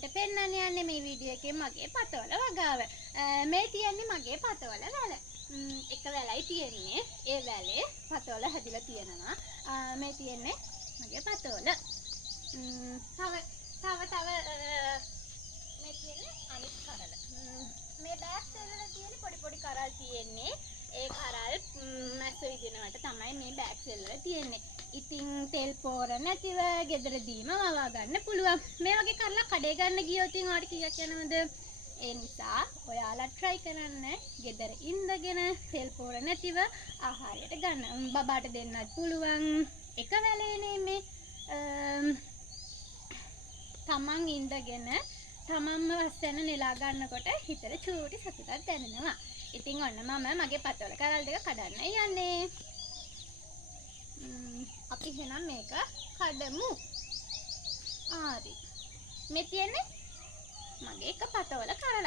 ඔයාලට පෙන්වන්න යන්නේ මේ වීඩියෝ එකේ මගේ පතවල වගාව. මේ තියන්නේ මගේ පතවල වැල. එක වැලයි තියෙන්නේ. ඒ වැලේ පතවල හැදිලා තියෙනවා. මේ තියන්නේ මගේ පතවල. තව මේ තියන්නේ අනිත් කරල. මේ බෑග් වල තියෙන පොඩි කරල් තියෙන්නේ. ඒ කරල් මැස්ස විදිනවට තමයි මේ බෑග් වල තියෙන්නේ. ඉතින් තෙල් පෝර නැතිව ගෙදරදීම වවා ගන්න පුළුවන්. මේ වගේ කරලා කඩේ ගන්න ගියොත් ඔයාලට කීයක් යනවද? ඒ නිසා ඔයාලා try කරන්න ගෙදර ඉඳගෙන තෙල් පෝර නැතිව ආහාරයට ගන්න. බබාට දෙන්නත් පුළුවන්. එක වැලේනේ මේ තමන් ඉඳගෙන තමන්ම වස්සන නෙලා ගන්නකොට හිතට චූටි සතුටක් දැනෙනවා. ඉතින් ඔන්න මම මගේ පතවල කරල් දෙක කඩන්න යන්නේ. අපි එහෙනම් මේක කඩමු. හරි. මේ තියන්නේ මගේ එක පතවල කරල.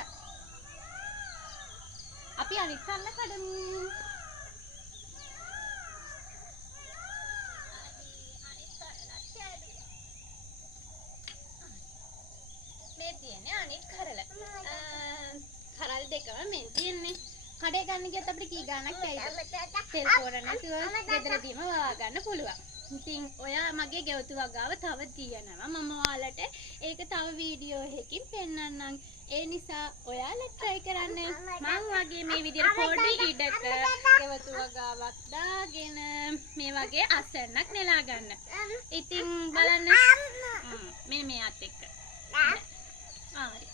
අපි අනිත් කරල කඩමු. මේ තියන්නේ අනිත් කරල. කරල් දෙකම මෙන් තියන්නේ. කඩේ ගන්න ගියත් අපිට කී ගාණක් ඇයිද? තෙල් පොර නැතුව ගෙදරදීම වවා ගන්න පුළුවන්. ඉතින් ඔයා මගේ ගෙවතු වගාව තව තියෙනවා. මම ඔයාලට ඒක තව වීඩියෝ එකකින් පෙන්නන්නම්. ඒ නිසා ඔයාලා try කරන්න. මම වගේ මේ විදිහට පොඩි ඉඩක ගෙවතු වගාවක් දාගෙන මේ වගේ අසන්නක් නෙලා ගන්න. ඉතින් බලන්න මේ අත් එක්ක. හරි.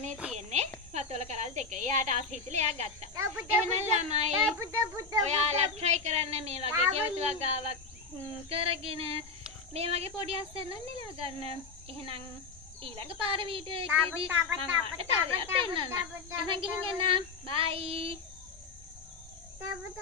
මේ තියන්නේ පතවල කරල් දෙක. එයාට ආස හිතලා එයා ගත්තා. එහෙනම් ළමයි ඔයාලා try කරන්න මේ වගේ ගෙවතු වගාවක් කරගෙන මේ වගේ පොඩි අස්සන්නක් නෙලා ගන්න. එහෙනම් ඊළඟ පාර වීඩියෝ එකේදී මම ඔයාලට තව දෙයක් පෙන්නන්නම්. එහෙනම් ගිහින් එන්න. බයි.